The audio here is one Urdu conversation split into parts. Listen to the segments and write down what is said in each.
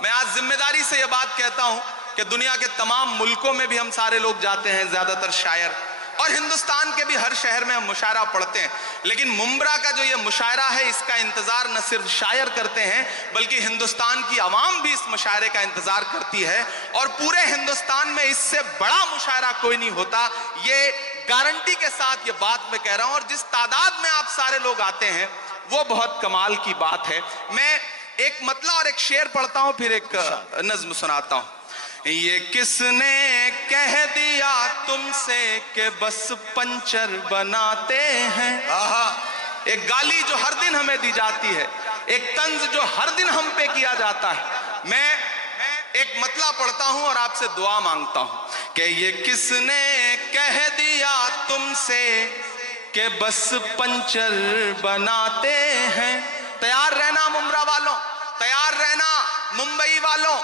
میں آج ذمہ داری سے یہ بات کہتا ہوں کہ دنیا کے تمام ملکوں میں بھی ہم سارے لوگ جاتے ہیں، زیادہ تر شاعر، اور ہندوستان کے بھی ہر شہر میں ہم مشاعرہ پڑھتے ہیں، لیکن ممبرا کا جو یہ مشاعرہ ہے اس کا انتظار نہ صرف شاعر کرتے ہیں بلکہ ہندوستان کی عوام بھی اس مشاعرے کا انتظار کرتی ہے، اور پورے ہندوستان میں اس سے بڑا مشاعرہ کوئی نہیں ہوتا، یہ گارنٹی کے ساتھ یہ بات میں کہہ رہا ہوں، اور جس تعداد میں آپ سارے لوگ آتے ہیں وہ بہت کمال کی بات ہے۔ میں ایک مطلع اور ایک شعر پڑھتا ہوں، پھر ایک نظم سناتا ہوں۔ یہ کس نے کہہ دیا تم سے کہ بس پنچر بناتے ہیں، ایک گالی جو ہر دن ہمیں دی جاتی ہے، ایک طنز جو ہر دن ہم پہ کیا جاتا ہے۔ میں ایک مطلع پڑھتا ہوں اور آپ سے دعا مانگتا ہوں کہ یہ کس نے کہہ دیا تم سے کہ بس پنچر بناتے ہیں۔ تیار رہنا ممبرا والوں، تیار رہنا ممبئی والوں،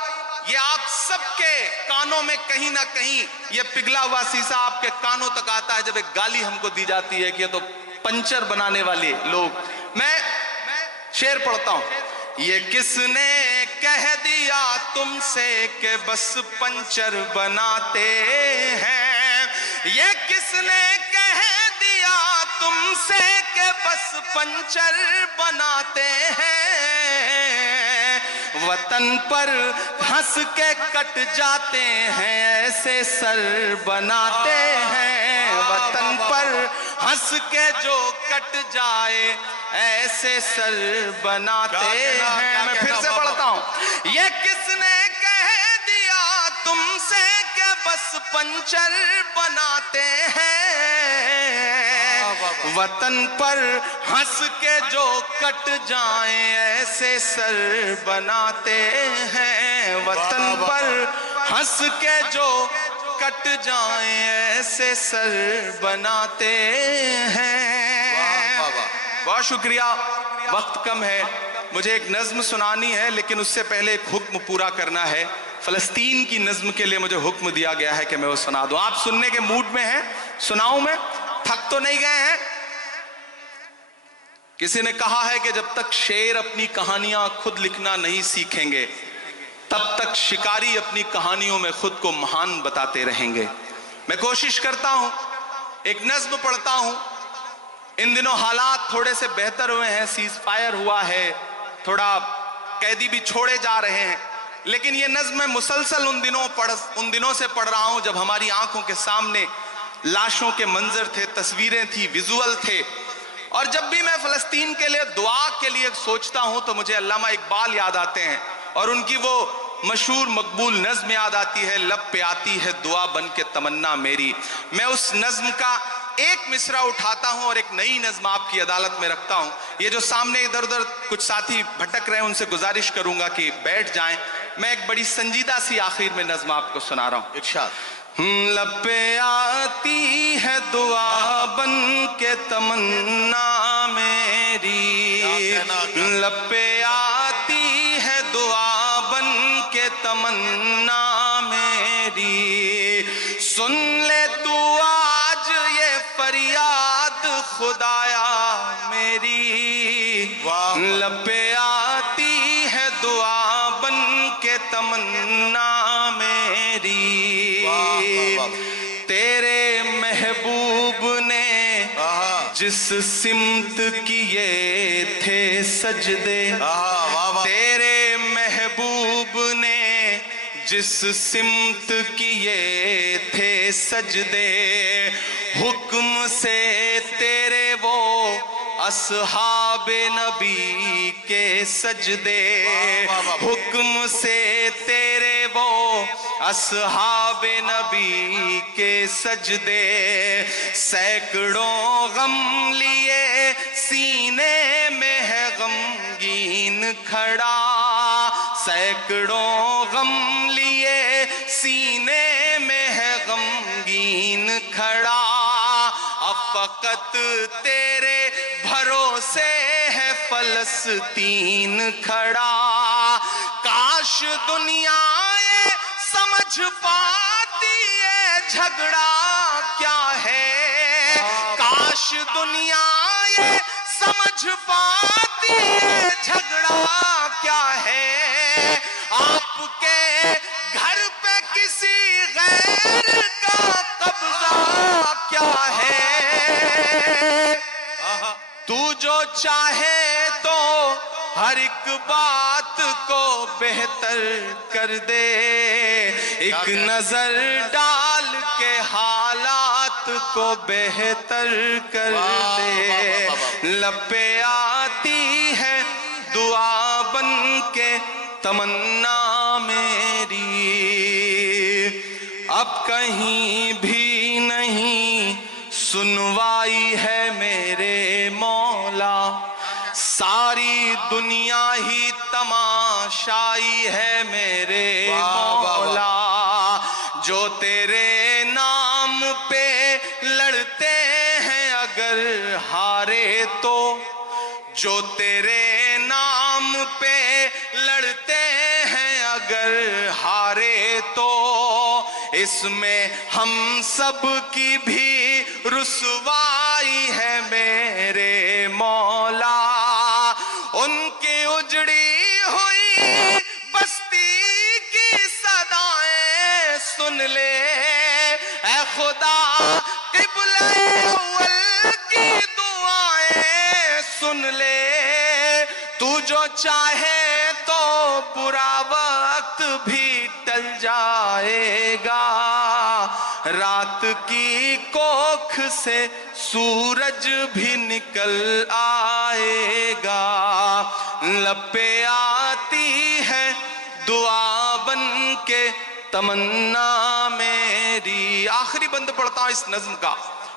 یہ آپ سب کے کانوں میں کہیں نہ کہیں یہ پگھلا ہوا سیسا آپ کے کانوں تک آتا ہے جب ایک گالی ہم کو دی جاتی ہے کہ یہ تو پنچر بنانے والے لوگ۔ میں شعر پڑھتا ہوں۔ یہ کس نے کہہ دیا تم سے کہ بس پنچر بناتے ہیں، یہ کس نے کہہ دیا تم سے کہ بس پنچر بناتے ہیں، وطن پر ہنس کے کٹ جاتے ہیں ایسے سر بناتے ہیں، وطن پر ہنس کے جو کٹ جائے ایسے سر بناتے ہیں۔ میں پھر سے پڑھتا ہوں۔ یہ کس نے کہہ دیا تم سے کہ بس پنچر بناتے ہیں، وطن پر ہنس کے جو کٹ جائیں ایسے سر بناتے ہیں، وطن پر ہنس کے جو کٹ جائیں ایسے سر بناتے ہیں۔ بہت شکریہ، وقت کم ہے، مجھے ایک نظم سنانی ہے لیکن اس سے پہلے ایک حکم پورا کرنا ہے۔ فلسطین کی نظم کے لیے مجھے حکم دیا گیا ہے کہ میں وہ سنا دوں۔ آپ سننے کے موڈ میں ہیں؟ سناؤں میں؟ تھک تو نہیں گئے ہیں؟ کسی نے کہا ہے کہ جب تک شیر اپنی کہانیاں خود لکھنا نہیں سیکھیں گے تب تک شکاری اپنی کہانیوں میں خود کو مہان بتاتے رہیں گے۔ میں کوشش کرتا ہوں، ایک نظم پڑھتا ہوں۔ ان دنوں حالات تھوڑے سے بہتر ہوئے ہیں، سیز فائر ہوا ہے، تھوڑا قیدی بھی چھوڑے جا رہے ہیں، لیکن یہ نظم میں مسلسل ان دنوں سے پڑھ رہا ہوں جب ہماری آنکھوں کے سامنے لاشوں کے منظر تھے، تصویریں تھی، ویژول تھے، اور جب بھی میں فلسطین کے لیے دعا کے لیے سوچتا ہوں تو مجھے علامہ اقبال یاد آتے ہیں اور ان کی وہ مشہور مقبول نظم یاد آتی ہے، لب پہ آتی ہے دعا بن کے تمنا میری۔ میں اس نظم کا ایک مصرع اٹھاتا ہوں اور ایک نئی نظم آپ کی عدالت میں رکھتا ہوں۔ یہ جو سامنے ادھر ادھر کچھ ساتھی بھٹک رہے ہیں ان سے گزارش کروں گا کہ بیٹھ جائیں۔ میں ایک بڑی سنجیدہ سی آخر میں نظم آپ کو سنا رہا ہوں۔ ارشاد۔ لب پہ آتی ہے دعا بن کے تمنا میری، لب پہ آتی ہے دعا بن کے تمنا میری، سن لے تو آج یہ فریاد خدایا میری، لب پہ آتی ہے دعا بن کے تمنا میری، تیرے محبوب نے جس سمت کیے تھے سجدے، تیرے محبوب نے جس سمت کیے تھے سجدے، حکم سے تیرے وہ اصحاب نبی کے سجدے، حکم سے تیرے وہ اصحاب نبی کے سجدے، سینکڑوں غم لیے سینے میں ہے غمگین کھڑا، سینکڑوں غم لیے سینے میں ہے غمگین کھڑا، اب فقط تیرے بھروسے ہے فلسطین کھڑا، کاش دنیا یہ سمجھ پاتی ہے جھگڑا کیا ہے، کاش دنیا یہ سمجھ پاتی ہے جھگڑا کیا ہے، آپ کے گھر پہ کسی غیر کا قبضہ کیا ہے؟ تو جو چاہے تو ہر ایک بات کو بہتر کر دے، ایک نظر ڈال کے حالات کو بہتر کر دے۔ لب پہ آتی ہے دعا بن کے تمنا میری، اب کہیں بھی نہیں سنوائی ہے میرے مولا، ساری دنیا ہی تماشائی ہے میرے مولا، جو تیرے نام پہ لڑتے ہیں اگر ہارے تو، جو تیرے نام پہ لڑتے ہیں اگر ہارے تو، اس میں ہم سب کی بھی رسوائی ہے میرے مولا، ان کی اجڑی ہوئی بستی کی صدائیں سن لے، اے خدا قبلہ اول کی دعائیں سن لے، تو جو چاہے تو برا وقت بھی ٹل جائے گا، رات کی کوکھ سے سورج بھی نکل آئے گا، لب پہ آتی ہے دعا بن کے تمنا میری۔ آخری بند پڑھتا ہوں اس نظم کا،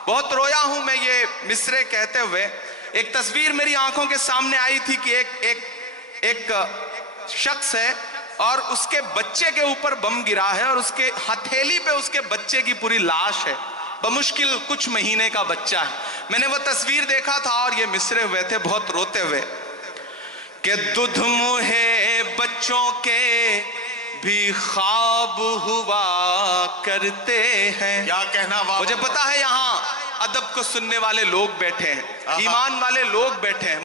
بہت رویا ہوں میں یہ مصرے کہتے ہوئے۔ ایک تصویر میری آنکھوں کے سامنے آئی تھی کہ ایک شخص ہے اور اس کے بچے کے اوپر بم گرا ہے اور اس کے ہتھیلی پہ اس کے بچے کی پوری لاش ہے، بمشکل کچھ مہینے کا بچہ ہے۔ میں نے وہ تصویر دیکھا تھا اور یہ مصرے ہوئے تھے بہت روتے ہوئے کہ دودھ منہے بچوں کے بھی خواب ہوا کرتے ہیں۔ کیا کہنا، مجھے پتا ہے یہاں ادب کو سننے والے لوگ بیٹھے ہیں، ایمان والے لوگ بیٹھے ہیں۔